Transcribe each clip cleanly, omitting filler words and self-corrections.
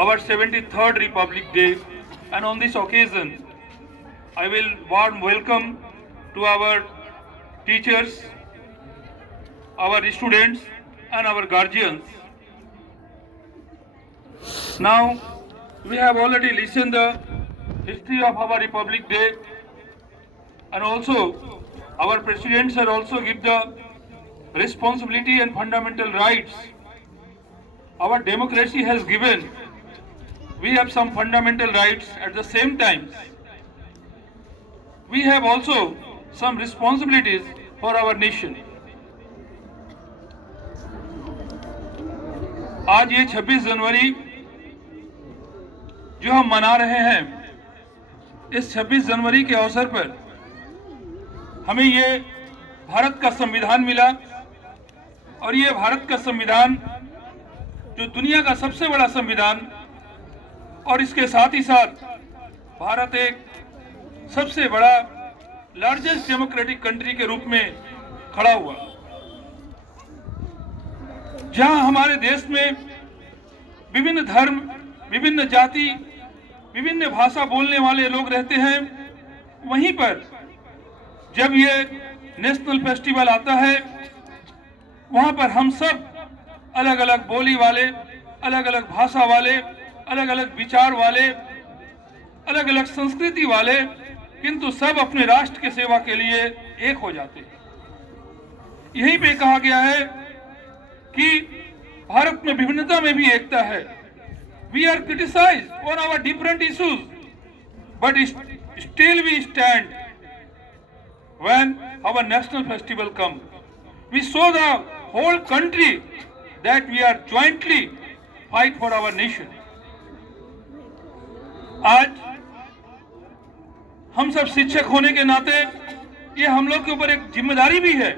our 73rd Republic Day, and on this occasion, I will warm welcome to our teachers, our students, and our guardians. Now, we have already listened the history of our Republic Day, and also our President sir also give the responsibility and fundamental rights our democracy has given. We have some fundamental rights. At the same time, we have also some responsibilities for our nation. आज ये 26 जनवरी जो हम मना रहे हैं, इस 26 जनवरी के अवसर पर हमें ये भारत का संविधान मिला, और ये भारत का संविधान जो दुनिया का सबसे बड़ा संविधान, और इसके साथ ही साथ भारत एक सबसे बड़ा लार्जेस्ट डेमोक्रेटिक कंट्री के रूप में खड़ा हुआ, जहां हमारे देश में विभिन्न धर्म, विभिन्न जाति, विभिन्न भाषा बोलने वाले लोग रहते हैं। वहीं पर जब ये नेशनल फेस्टिवल आता है, वहां पर हम सब अलग अलग बोली वाले, अलग अलग भाषा वाले, अलग अलग विचार वाले, अलग अलग संस्कृति वाले, किंतु सब अपने राष्ट्र की सेवा के लिए एक हो जाते हैं। यहीं पे कहा गया है कि भारत में विभिन्नता में भी एकता है। We are criticized on our different issues, but still we stand when our national festival comes. We show the whole country that we are jointly fight for our nation. आज हम सब शिक्षक होने के नाते ये हम लोग के ऊपर एक जिम्मेदारी भी है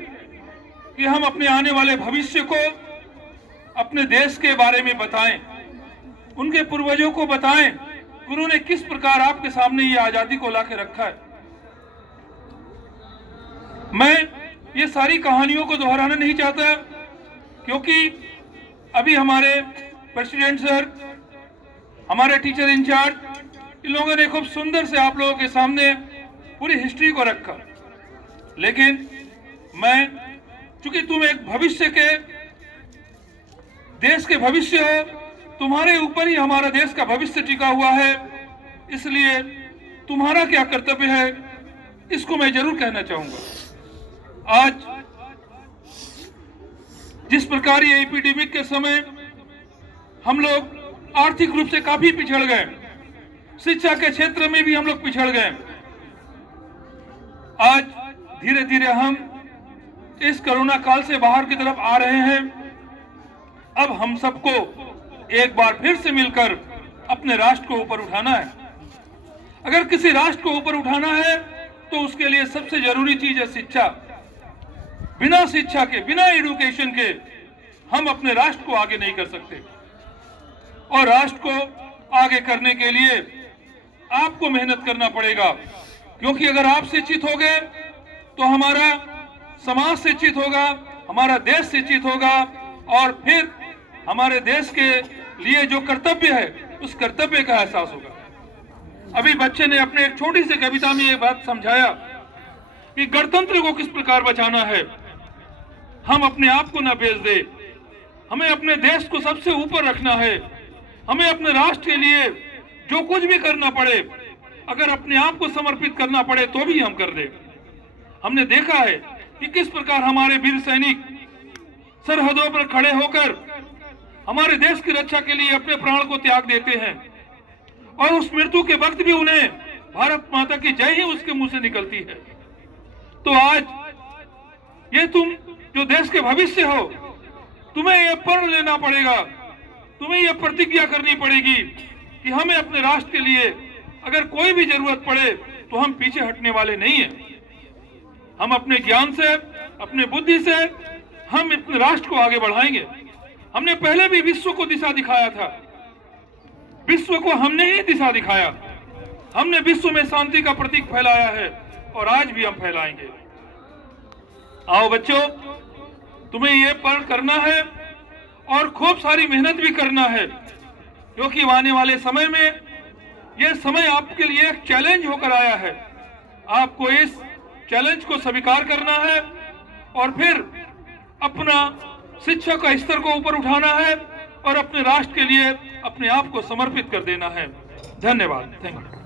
कि हम अपने आने वाले भविष्य को अपने देश के बारे में बताएं, उनके पूर्वजों को बताएं कि उन्होंने किस प्रकार आपके सामने ये आजादी को लाके रखा है। मैं ये सारी कहानियों को दोहराना नहीं चाहता, क्योंकि अभी हमारे प्रेसिडेंट सर, हमारे टीचर इंचार्ज, इन लोगों ने खूब सुंदर से आप लोगों के सामने पूरी हिस्ट्री को रखा। लेकिन मैं, चूंकि तुम एक भविष्य के, देश के भविष्य हो, तुम्हारे ऊपर ही हमारा देश का भविष्य टिका हुआ है, इसलिए तुम्हारा क्या कर्तव्य है, इसको मैं जरूर कहना चाहूंगा। आज जिस प्रकार ये एपिडेमिक के समय हम लोग आर्थिक रूप से काफी पिछड़ गए, शिक्षा के क्षेत्र में भी हम लोग पिछड़ गए, आज धीरे धीरे हम इस कोरोना काल से बाहर की तरफ आ रहे हैं। अब हम सबको एक बार फिर से मिलकर अपने राष्ट्र को ऊपर उठाना है। अगर किसी राष्ट्र को ऊपर उठाना है तो उसके लिए सबसे जरूरी चीज है शिक्षा। बिना शिक्षा के, बिना एजुकेशन के हम अपने राष्ट्र को आगे नहीं कर सकते, और राष्ट्र को आगे करने के लिए आपको मेहनत करना पड़ेगा, क्योंकि अगर आप शिक्षित हो गए तो हमारा समाज शिक्षित होगा, हमारा देश शिक्षित होगा, और फिर हमारे देश के लिए जो कर्तव्य है उस कर्तव्य का एहसास होगा। अभी बच्चे ने अपने एक छोटी सी कविता में ये बात समझाया कि गणतंत्र को किस प्रकार बचाना है। हम अपने आप को न बेच दे, हमें अपने देश को सबसे ऊपर रखना है। हमें अपने राष्ट्र के लिए जो कुछ भी करना पड़े, अगर अपने आप को समर्पित करना पड़े तो भी हम कर दे। हमने देखा है कि किस प्रकार हमारे वीर सैनिक सरहदों पर खड़े होकर हमारे देश की रक्षा के लिए अपने प्राण को त्याग देते हैं, और उस मृत्यु के वक्त भी उन्हें भारत माता की जय ही उसके मुंह से निकलती है। तो आज ये तुम जो देश के भविष्य हो, तुम्हें यह प्रण लेना पड़ेगा, तुम्हें यह प्रतिज्ञा करनी पड़ेगी कि हमें अपने राष्ट्र के लिए अगर कोई भी जरूरत पड़े तो हम पीछे हटने वाले नहीं हैं। हम अपने ज्ञान से, अपने बुद्धि से हम अपने राष्ट्र को आगे बढ़ाएंगे। हमने पहले भी विश्व को दिशा दिखाया था, विश्व को हमने ही दिशा दिखाया। हमने विश्व में शांति का प्रतीक फैलाया है, और आज भी हम फैलाएंगे। आओ बच्चों, तुम्हें ये प्रण करना है और खूब सारी मेहनत भी करना है। क्योंकि आने वाले समय में यह समय आपके लिए एक चैलेंज होकर आया है। आपको इस चैलेंज को स्वीकार करना है और फिर अपना शिक्षा का स्तर को ऊपर उठाना है और अपने राष्ट्र के लिए अपने आप को समर्पित कर देना है। धन्यवाद। Thank you.